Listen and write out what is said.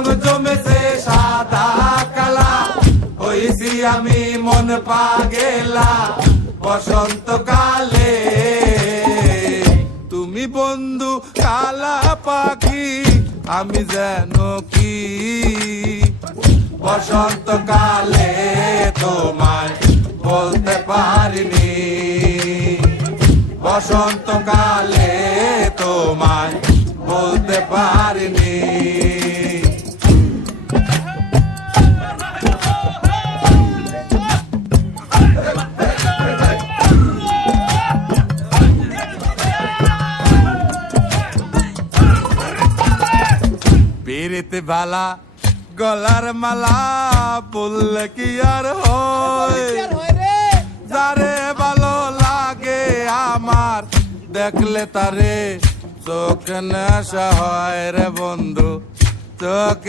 রং জমেছে সাদা কালা, হইছি আমি মন পাগেলা বসন্তকালে। তুমি বন্ধু কালা পাখি, আমি যেন কি বসন্তকালে তোমায় বলতে পারিনি, বসন্তকালে তোমায় বলতে পারিনি। পিরিত বালা গলার মালা বললে কি আর হয়, যারে ভালো লাগে আমার দেখলে তারে চোখ নেশা হয় রে বন্ধু, চোখে